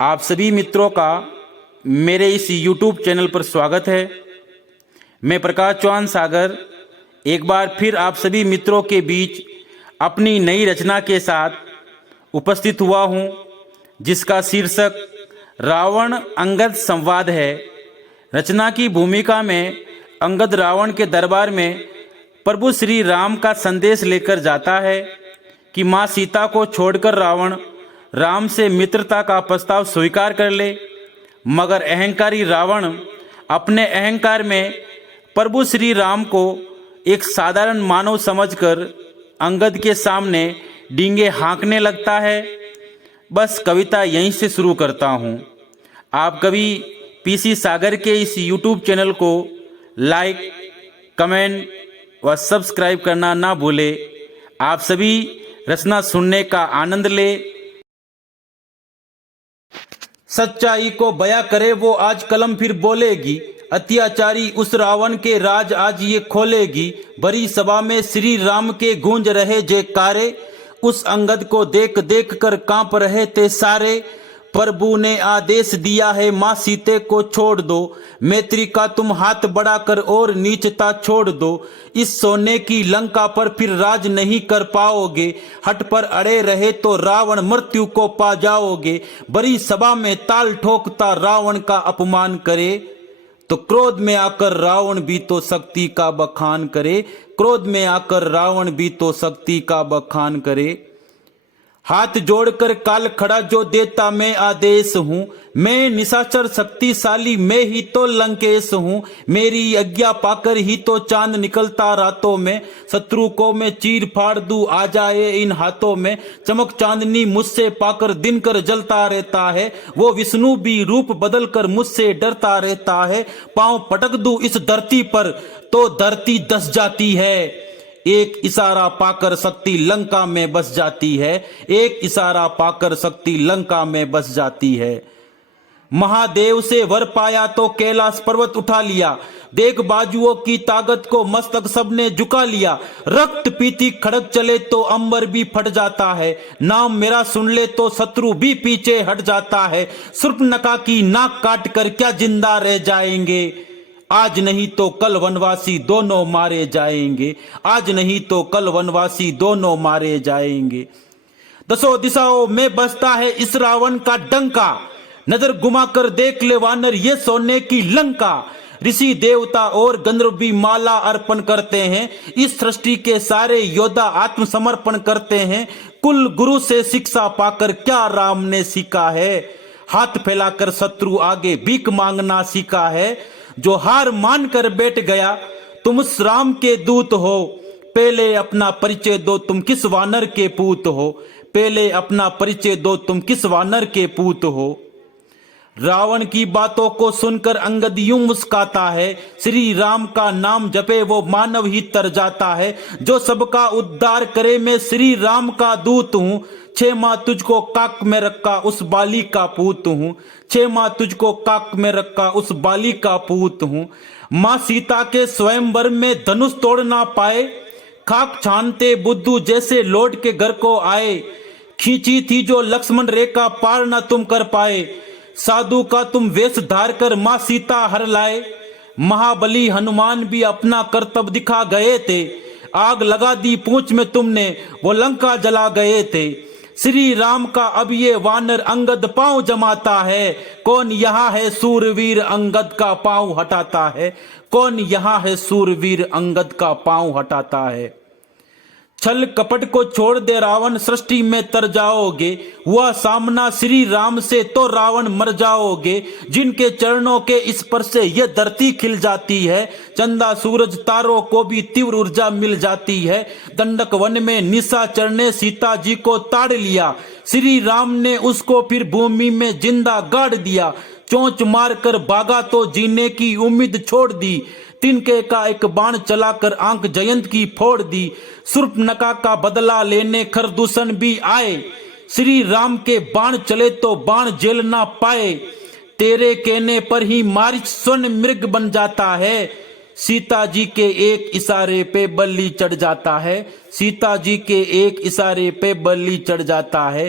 आप सभी मित्रों का मेरे इस YouTube चैनल पर स्वागत है। मैं प्रकाश चौहान सागर एक बार फिर आप सभी मित्रों के बीच अपनी नई रचना के साथ उपस्थित हुआ हूँ, जिसका शीर्षक रावण अंगद संवाद है। रचना की भूमिका में अंगद रावण के दरबार में प्रभु श्री राम का संदेश लेकर जाता है कि माँ सीता को छोड़कर रावण राम से मित्रता का प्रस्ताव स्वीकार कर ले, मगर अहंकारी रावण अपने अहंकार में प्रभु श्री राम को एक साधारण मानव समझकर अंगद के सामने डींगे हाँकने लगता है। बस कविता यहीं से शुरू करता हूँ। आप कभी पीसी सागर के इस YouTube चैनल को लाइक, कमेंट व सब्सक्राइब करना ना भूले। आप सभी रचना सुनने का आनंद ले। सच्चाई को बयां करे वो आज कलम फिर बोलेगी, अत्याचारी उस रावण के राज आज ये खोलेगी। बड़ी सभा में श्री राम के गूंज रहे जयकारे, उस अंगद को देख देख कर कांप रहे थे सारे। प्रभु ने आदेश दिया है माँ सीते को छोड़ दो, मैत्री का तुम हाथ बढ़ाकर और नीचता छोड़ दो। इस सोने की लंका पर फिर राज नहीं कर पाओगे, हट पर अड़े रहे तो रावण मृत्यु को पा जाओगे। बड़ी सभा में ताल ठोकता रावण का अपमान करे, तो क्रोध में आकर रावण भी तो शक्ति का बखान करे। क्रोध में आकर रावण भी तो शक्ति का बखान करे। हाथ जोड़कर काल खड़ा जो देता मैं आदेश हूँ, मैं निशाचर शक्तिशाली मैं ही तो लंकेश हूँ। मेरी आज्ञा पाकर ही तो चांद निकलता रातों में, शत्रु को मैं चीर फाड़ दूं आ जाए इन हाथों में। चमक चांदनी मुझसे पाकर दिनकर जलता रहता है, वो विष्णु भी रूप बदल कर मुझसे डरता रहता है। पांव पटक दूं इस धरती पर तो धरती धस जाती है, एक इशारा पाकर शक्ति लंका में बस जाती है। एक इशारा पाकर शक्ति लंका में बस जाती है। महादेव से वर पाया तो कैलाश पर्वत उठा लिया, देख बाजुओं की ताकत को मस्तक सबने झुका लिया। रक्त पीती खड़क चले तो अंबर भी फट जाता है, नाम मेरा सुन ले तो शत्रु भी पीछे हट जाता है। शूर्पणखा की नाक काट कर क्या जिंदा रह जाएंगे, आज नहीं तो कल वनवासी दोनों मारे जाएंगे। आज नहीं तो कल वनवासी दोनों मारे जाएंगे। दसों दिशाओं में बसता है इस रावण का डंका, नजर घुमा कर देख ले वानर ये सोने की लंका। ऋषि देवता और गंधर्व भी माला अर्पण करते हैं, इस सृष्टि के सारे योद्धा आत्मसमर्पण करते हैं। कुल गुरु से शिक्षा पाकर क्या राम ने सीखा है, हाथ फैलाकर शत्रु आगे भीख मांगना सीखा है। जो हार मान कर बैठ गया तुम उस राम के दूत हो, पहले अपना परिचय दो तुम किस वानर के पूत हो। पहले अपना परिचय दो तुम किस वानर के पूत हो। रावण की बातों को सुनकर अंगद यूं मुस्काता है, श्री राम का नाम जपे वो मानव ही तर जाता है। जो सबका उद्धार करे मैं श्री राम का दूत हूँ, 6 माह तुझको काक में रखा उस बाली का पूत हूँ। 6 माह तुझको काक में रखा उस बाली का पूत हूँ। माँ सीता के स्वयंवर में धनुष तोड़ ना पाए, खाक छानते बुद्धू जैसे लौट के घर को आए। खींची थी जो लक्ष्मण रेखा पार ना तुम कर पाए, साधु का तुम वेश धार कर माँ सीता हर लाए। महाबली हनुमान भी अपना कर्तव्य दिखा गए थे, आग लगा दी पूंछ में तुमने वो लंका जला गए थे। श्री राम का अब ये वानर अंगद पांव जमाता है, कौन यहाँ है सूरवीर अंगद का पांव हटाता है। कौन यहाँ है सूरवीर अंगद का पांव हटाता है। छल कपट को छोड़ दे रावण सृष्टि में तर जाओगे, हुआ सामना श्री राम से तो रावण मर जाओगे। जिनके चरणों के स्पर्श से ये धरती खिल जाती है, चंदा सूरज तारों को भी तीव्र ऊर्जा मिल जाती है। दंडक वन में निशाचर ने सीता जी को ताड़ लिया, श्री राम ने उसको फिर भूमि में जिंदा गाड़ दिया। चोंच मार कर भागा तो जीने की उम्मीद छोड़ दी, तिनके का एक बाण चलाकर आंख जयंत की फोड़ दी। शूर्पणखा का बदला लेने खरदूषण भी आए, श्री राम के बाण चले तो बाण झेल ना पाए। तेरे कहने पर ही मारिच स्वर्ण मृग बन जाता है, सीता जी के एक इशारे पे बल्ली चढ़ जाता है। सीता जी के एक इशारे पे बल्ली चढ़ जाता है।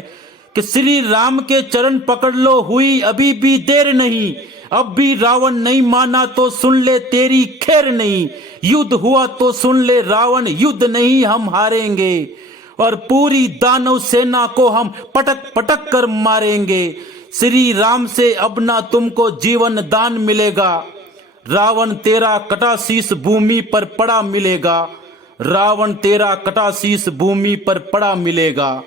कि श्री राम के चरण पकड़ लो, हुई अभी भी देर नहीं। अब भी रावण नहीं माना तो सुन ले तेरी खैर नहीं। युद्ध हुआ तो सुन ले रावण, युद्ध नहीं हम हारेंगे, और पूरी दानव सेना को हम पटक पटक कर मारेंगे। श्री राम से अब ना तुमको जीवन दान मिलेगा, रावण तेरा कटा शीश भूमि पर पड़ा मिलेगा। रावण तेरा कटा शीश भूमि पर पड़ा मिलेगा।